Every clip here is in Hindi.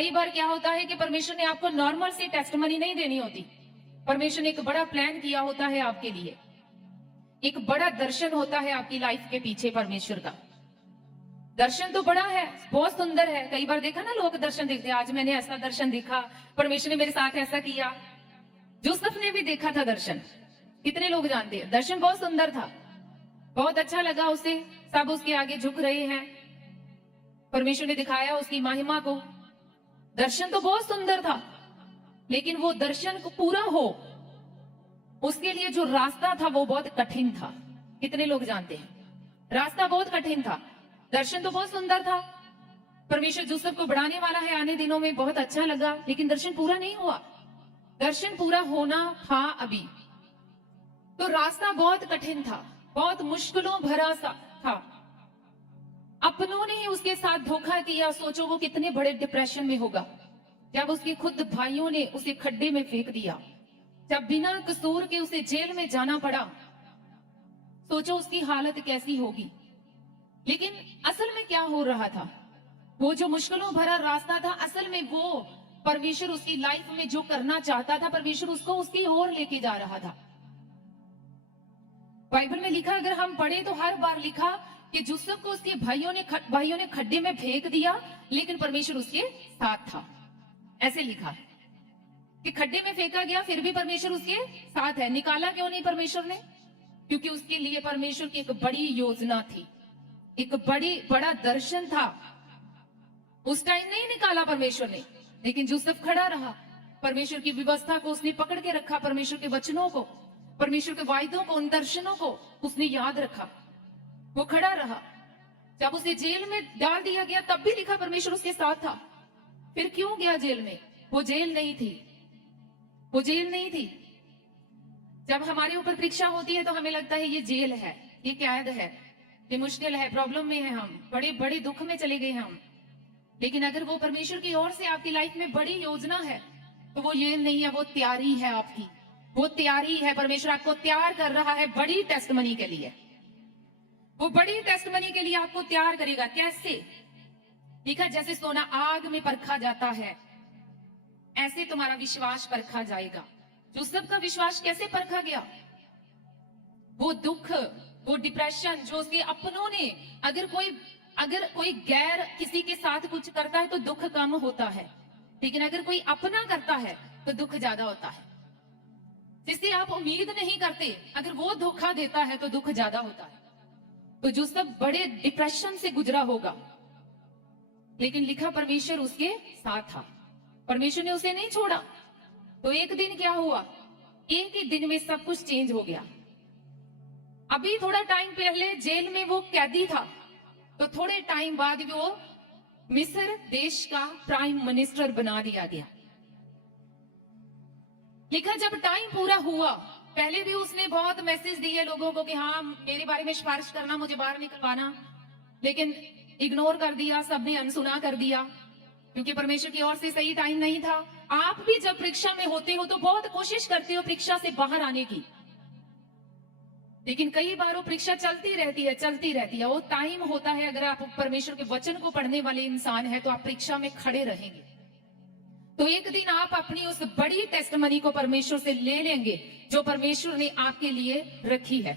कई बार क्या होता है कि परमेश्वर ने आपको नॉर्मल सी टेस्टमनी नहीं देनी होती। परमेश्वर ने एक बड़ा प्लान किया होता है आपके लिए, एक बड़ा दर्शन होता है आपकी लाइफ के पीछे। परमेश्वर का दर्शन तो बड़ा है, बहुत सुंदर है। कई बार देखा ना, लोग दर्शन देखते हैं, आज मैंने ऐसा दर्शन देखा, परमेश्वर ने मेरे साथ ऐसा किया। यूसुफ ने भी देखा था दर्शन, कितने लोग जानते हैं। दर्शन बहुत सुंदर था, बहुत अच्छा लगा उसे, सब उसके आगे झुक रहे हैं। परमेश्वर ने दिखाया उसकी महिमा को। दर्शन तो बहुत सुंदर था, लेकिन वो दर्शन को पूरा हो उसके लिए जो रास्ता था वो बहुत कठिन था। कितने लोग जानते हैं, रास्ता बहुत कठिन था। दर्शन तो बहुत सुंदर था, परमेश्वर यूसुफ को बढ़ाने वाला है आने दिनों में, बहुत अच्छा लगा, लेकिन दर्शन पूरा नहीं हुआ। दर्शन पूरा होना था अभी, तो रास्ता बहुत कठिन था, बहुत मुश्किलों भरा सा था। अपनों ने ही उसके साथ धोखा किया। सोचो वो कितने बड़े डिप्रेशन में होगा जब उसके खुद भाइयों ने उसे खड्डे में फेंक दिया, जब बिना कसूर के उसे जेल में जाना पड़ा। सोचो उसकी हालत कैसी होगी। लेकिन असल में क्या हो रहा था, वो जो मुश्किलों भरा रास्ता था, असल में वो परमेश्वर उसकी लाइफ में जो करना चाहता था, परमेश्वर उसको उसकी ओर लेके जा रहा था। बाइबल में लिखा, अगर हम पढ़े तो हर बार लिखा कि यूसुफ को उसके भाइयों ने खड्डे में फेंक दिया, लेकिन परमेश्वर उसके साथ था। ऐसे लिखा कि खड्डे में फेंका गया, फिर भी परमेश्वर उसके साथ है। निकाला क्यों नहीं परमेश्वर ने? क्योंकि उसके लिए परमेश्वर की एक बड़ी योजना थी, एक बड़ा दर्शन था। उस टाइम नहीं निकाला परमेश्वर ने, लेकिन यूसुफ खड़ा रहा। परमेश्वर की व्यवस्था को उसने पकड़ के रखा, परमेश्वर के वचनों को, परमेश्वर के वायदों को, उन दर्शनों को उसने याद रखा। वो खड़ा रहा। जब उसे जेल में डाल दिया गया तब भी लिखा परमेश्वर उसके साथ था। फिर क्यों गया जेल में? वो जेल नहीं थी, वो जेल नहीं थी। जब हमारे ऊपर परीक्षा होती है तो हमें लगता है ये जेल है, ये कैद है, ये मुश्किल है, प्रॉब्लम में है, हम बड़े बड़े दुख में चले गए हम। लेकिन अगर वो परमेश्वर की ओर से आपकी लाइफ में बड़ी योजना है तो वो जेल नहीं है, वो तैयारी है आपकी, वो तैयारी है। परमेश्वर आपको तैयार कर रहा है बड़ी टेस्टमनी के लिए। वो बड़ी टेस्टमनी के लिए आपको तैयार करेगा। कैसे? लिखा, जैसे सोना आग में परखा जाता है, ऐसे तुम्हारा विश्वास परखा जाएगा। यूसुफ का विश्वास कैसे परखा गया? वो दुख, वो डिप्रेशन जो उसके अपनों ने, अगर कोई गैर किसी के साथ कुछ करता है तो दुख कम होता है, लेकिन अगर कोई अपना करता है तो दुख ज्यादा होता है। जिससे आप उम्मीद नहीं करते, अगर वो धोखा देता है तो दुख ज्यादा होता है। तो यूसुफ बड़े डिप्रेशन से गुजरा होगा, लेकिन लिखा परमेश्वर उसके साथ था। परमेश्वर ने उसे नहीं छोड़ा। तो एक दिन क्या हुआ, एक ही दिन में सब कुछ चेंज हो गया। अभी थोड़ा टाइम पहले जेल में वो कैदी था, तो थोड़े टाइम बाद वो मिस्र देश का प्राइम मिनिस्टर बना दिया गया। लिखा, जब टाइम पूरा हुआ, पहले भी उसने बहुत मैसेज दिए लोगों को कि हाँ मेरे बारे में सिफारिश करना, मुझे बाहर निकलवाना, लेकिन इग्नोर कर दिया, सबने अनसुना कर दिया, क्योंकि परमेश्वर की ओर से सही टाइम नहीं था। आप भी जब परीक्षा में होते हो तो बहुत कोशिश करते हो परीक्षा से बाहर आने की, लेकिन कई बार वो परीक्षा चलती रहती है। वो टाइम होता है, अगर आप परमेश्वर के वचन को पढ़ने वाले इंसान है तो आप परीक्षा में खड़े रहेंगे। तो एक दिन आप अपनी उस बड़ी टेस्टमनी को परमेश्वर से ले लेंगे जो परमेश्वर ने आपके लिए रखी है।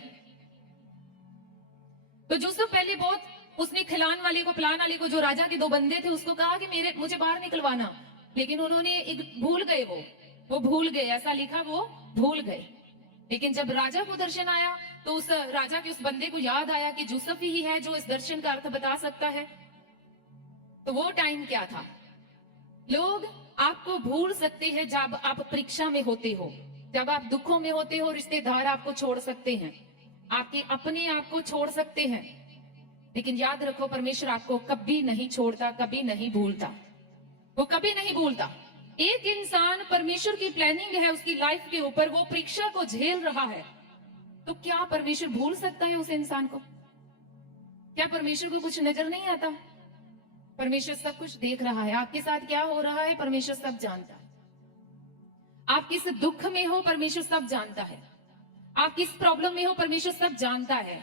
तो यूसुफ पहले बहुत, उसने खिलान वाले को, प्लान वाले को, जो राजा के दो बंदे थे, उसको कहा कि मुझे बाहर निकलवाना, लेकिन उन्होंने भूल गए, वो भूल गए। ऐसा लिखा, वो भूल गए। लेकिन जब राजा को दर्शन आया तो उस राजा के उस बंदे को याद आया कि यूसुफ ही है जो इस दर्शन का अर्थ बता सकता है। तो वो टाइम क्या था? लोग आपको भूल सकते हैं जब आप परीक्षा में होते हो, जब आप दुखों में होते हो। रिश्तेदार आपको छोड़ सकते हैं, आपके अपने आपको छोड़ सकते हैं, लेकिन याद रखो परमेश्वर आपको कभी नहीं छोड़ता, कभी नहीं भूलता, वो कभी नहीं भूलता। एक इंसान, परमेश्वर की प्लानिंग है उसकी लाइफ के ऊपर, वो परीक्षा को झेल रहा है, तो क्या परमेश्वर भूल सकता है उस इंसान को? क्या परमेश्वर को कुछ नजर नहीं आता? परमेश्वर सब कुछ देख रहा है। आपके साथ क्या हो रहा है परमेश्वर सब जानता है। आप किस दुख में हो परमेश्वर सब जानता है। आप किस प्रॉब्लम में हो परमेश्वर सब जानता है।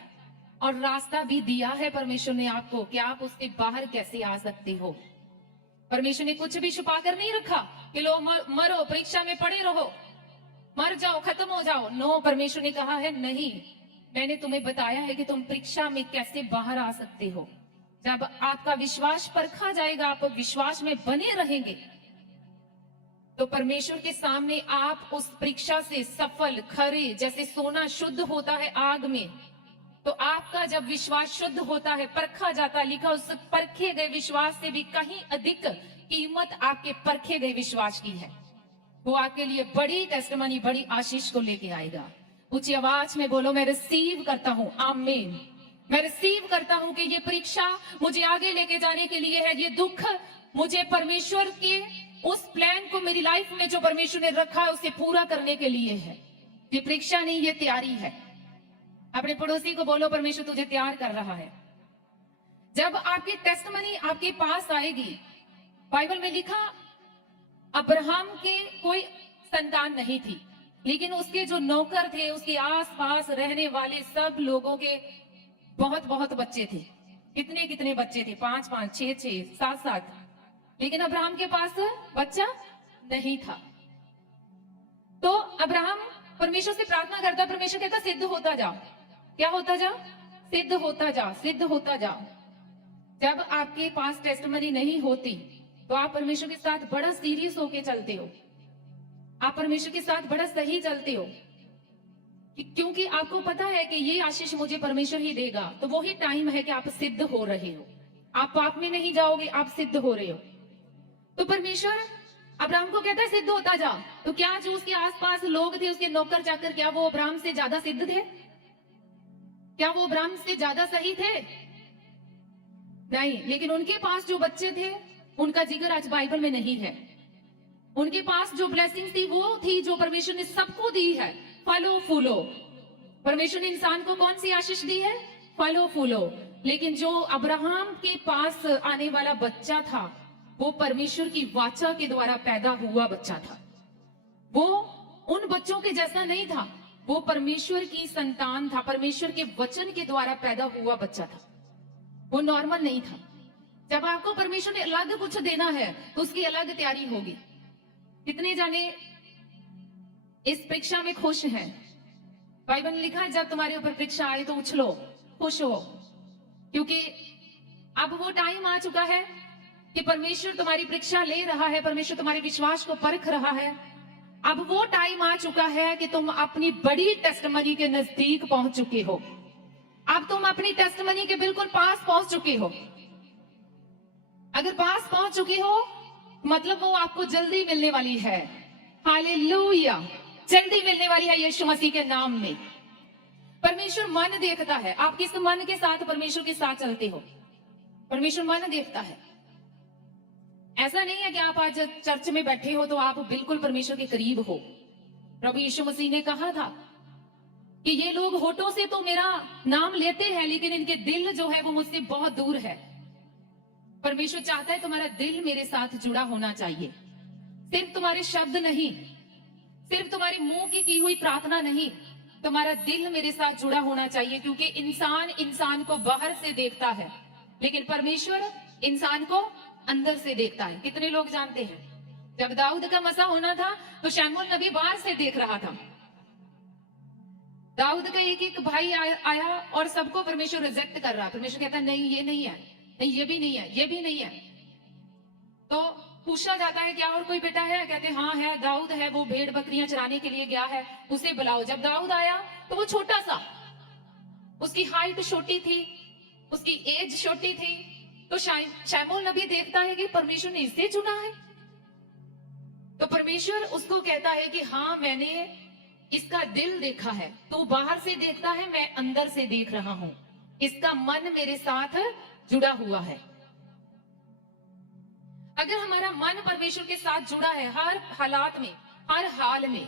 और रास्ता भी दिया है परमेश्वर ने आपको कि आप उसके बाहर कैसे आ सकते हो। परमेश्वर ने कुछ भी छुपा कर नहीं रखा कि लो मरो, परीक्षा में पड़े रहो, मर जाओ, खत्म हो जाओ। नो, परमेश्वर ने कहा है नहीं, मैंने तुम्हें बताया है कि तुम परीक्षा में कैसे बाहर आ सकते हो। जब आपका विश्वास परखा जाएगा, आप विश्वास में बने रहेंगे, तो परमेश्वर के सामने आप उस परीक्षा से सफल, खरे, जैसे सोना शुद्ध होता है आग में, तो आपका जब विश्वास शुद्ध होता है, परखा जाता, लिखा उस परखे गए विश्वास से भी कहीं अधिक कीमत आपके परखे गए विश्वास की है। वो आपके लिए बड़ी टेस्टिमनी, बड़ी आशीष को लेके आएगा। ऊंची आवाज में बोलो, मैं रिसीव करता हूं। आमीन। मैं रिसीव करता हूं कि ये परीक्षा मुझे आगे लेके जाने के लिए है। ये दुख मुझे परमेश्वर के उस प्लान को मेरी लाइफ में जो परमेश्वर ने रखा है उसे पूरा करने के लिए है। ये परीक्षा नहीं, ये तैयारी है। अपने पड़ोसी को बोलो, परमेश्वर तुझे तैयार कर रहा है। जब आपकी टेस्टिमनी आपके पास आएगी, बाइबल में लिखा अब्राहम के कोई संतान नहीं थी, लेकिन उसके जो नौकर थे, उसके आसपास रहने वाले सब लोगों के बहुत बहुत बच्चे थे। कितने कितने बच्चे थे, 5 5, 6 6, 7 7, लेकिन अब्राहम के पास बच्चा नहीं था। तो अब्राहम परमेश्वर से प्रार्थना करता, परमेश्वर कहता सिद्ध होता जा। क्या होता जा? सिद्ध होता जा, सिद्ध होता जा। जब आपके पास टेस्टिमनी नहीं होती तो आप परमेश्वर के साथ बड़ा सीरियस होके चलते हो, आप परमेश्वर के साथ बड़ा सही चलते हो, क्योंकि आपको पता है कि ये आशीष मुझे परमेश्वर ही देगा। तो वो ही टाइम है कि आप सिद्ध हो रहे हो, आप पाप में नहीं जाओगे, आप सिद्ध हो रहे हो। तो परमेश्वर अब्राहम को कहता है सिद्ध होता जा। तो क्या जो उसके आसपास लोग थे, उसके नौकर चाकर, क्या वो अब्राहम से ज्यादा सिद्ध थे? क्या वो अब्राहम से ज्यादा सही थे? नहीं। लेकिन उनके पास जो बच्चे थे उनका जिक्र आज बाइबल में नहीं है। उनके पास जो ब्लेसिंग थी वो थी जो परमेश्वर ने सबको दी है, फलो फूलो। परमेश्वर ने इंसान को कौन सी आशीष दी है? फलो फूलो। लेकिन जो अब्राहम के पास आने वाला बच्चा था वो परमेश्वर की वाचा के द्वारा पैदा हुआ बच्चा था। वो उन बच्चों के जैसा नहीं था, वो परमेश्वर की संतान था, परमेश्वर के वचन के द्वारा पैदा हुआ बच्चा था। वो नॉर्मल नहीं था। जब आपको परमेश्वर ने अलग कुछ देना है तो उसकी अलग तैयारी होगी। कितने जाने इस परीक्षा में खुश हैं? बाइबल में लिखा है जब तुम्हारे ऊपर परीक्षा आए तो उछलो, खुश हो, क्योंकि अब वो टाइम आ चुका है कि परमेश्वर तुम्हारी परीक्षा ले रहा है, परमेश्वर तुम्हारे विश्वास को परख रहा है। अब वो टाइम आ चुका है कि तुम अपनी बड़ी टेस्टिमनी के नजदीक पहुंच चुके हो। अब तुम अपनी टेस्टिमनी के बिल्कुल पास पहुंच चुके हो। अगर पास पहुंच चुके हो मतलब वो आपको जल्दी मिलने वाली है। हालेलुया, जल्दी मिलने वाली है यीशु मसीह के नाम में। परमेश्वर मन देखता है, आप किस मन के साथ परमेश्वर के साथ चलते हो। परमेश्वर मन देखता है। ऐसा नहीं है कि आप आज चर्च में बैठे हो तो आप बिल्कुल परमेश्वर के करीब हो। प्रभु यीशु मसीह ने कहा था कि ये लोग होठों से तो मेरा नाम लेते हैं लेकिन इनके दिल जो है वो मुझसे बहुत दूर है। परमेश्वर चाहता है तुम्हारा दिल मेरे साथ जुड़ा होना चाहिए। सिर्फ तुम्हारे शब्द नहीं, सिर्फ तुम्हारे मुंह की हुई प्रार्थना नहीं, तुम्हारा दिल मेरे साथ जुड़ा होना चाहिए। क्योंकि इंसान इंसान को बाहर से देखता है लेकिन परमेश्वर इंसान को अंदर से देखता है। कितने लोग जानते हैं जब दाऊद का मसा होना था तो शमूएल नबी बाहर से देख रहा था। दाऊद का एक एक भाई आया और सबको परमेश्वर रिजेक्ट कर रहा। परमेश्वर कहता नहीं ये नहीं है, नहीं ये भी नहीं है, ये भी नहीं है। तो पूछा जाता है क्या और कोई बेटा है? कहते हाँ है, दाऊद है, वो भेड़ बकरियां चराने के लिए गया है, उसे बुलाओ। जब दाऊद आया तो वो छोटा सा, उसकी हाइट छोटी थी, उसकी एज छोटी थी। तो शमूएल नबी देखता है कि परमेश्वर ने इसे चुना है। तो परमेश्वर उसको कहता है कि हाँ मैंने इसका दिल देखा है। तो बाहर से देखता है, मैं अंदर से देख रहा हूं। इसका मन मेरे साथ जुड़ा हुआ है। अगर हमारा मन परमेश्वर के साथ जुड़ा है, हर हालात में, हर हाल में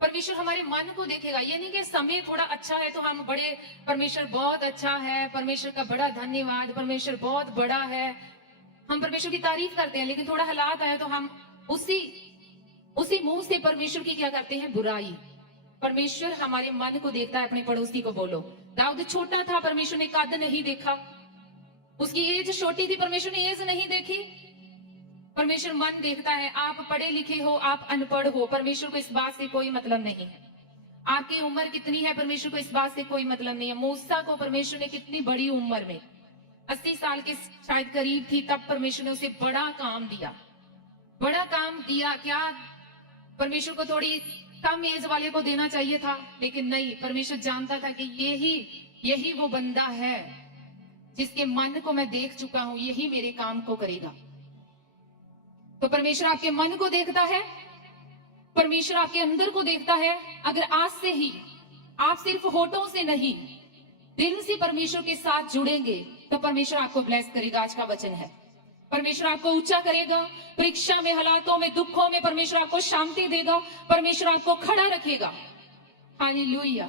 परमेश्वर हमारे मन को देखेगा। ये नहीं कि समय थोड़ा अच्छा है तो हम बड़े, परमेश्वर बहुत अच्छा है, परमेश्वर का बड़ा धन्यवाद, परमेश्वर बहुत बड़ा है, हम परमेश्वर की तारीफ करते हैं। लेकिन थोड़ा हालात आए तो हम उसी मुंह से परमेश्वर की क्या करते हैं? बुराई। परमेश्वर हमारे मन को देखता है। अपने पड़ोसी को बोलो, दाऊद छोटा था, परमेश्वर ने कद नहीं देखा। उसकी एज छोटी थी, परमेश्वर ने एज नहीं देखी। परमेश्वर मन देखता है। आप पढ़े लिखे हो, आप अनपढ़ हो, परमेश्वर को इस बात से कोई मतलब नहीं है। आपकी उम्र कितनी है, परमेश्वर को इस बात से कोई मतलब नहीं है। मूसा को परमेश्वर ने कितनी बड़ी उम्र में 80 साल के शायद करीब थी, तब परमेश्वर ने उसे बड़ा काम दिया। बड़ा काम दिया क्या? परमेश्वर को थोड़ी कम एज वाले को देना चाहिए था, लेकिन नहीं, परमेश्वर जानता था कि यही वो बंदा है जिसके मन को मैं देख चुका हूं, यही मेरे काम को करेगा। तो परमेश्वर आपके मन को देखता है, परमेश्वर आपके अंदर को देखता है। अगर आज से ही आप सिर्फ होठों से नहीं, दिल से परमेश्वर के साथ जुड़ेंगे, तो परमेश्वर आपको ब्लेस करेगा। आज का वचन है, परमेश्वर आपको ऊंचा करेगा। परीक्षा में, हालातों में, दुखों में परमेश्वर आपको शांति देगा, परमेश्वर आपको खड़ा रखेगा। हालेलुया।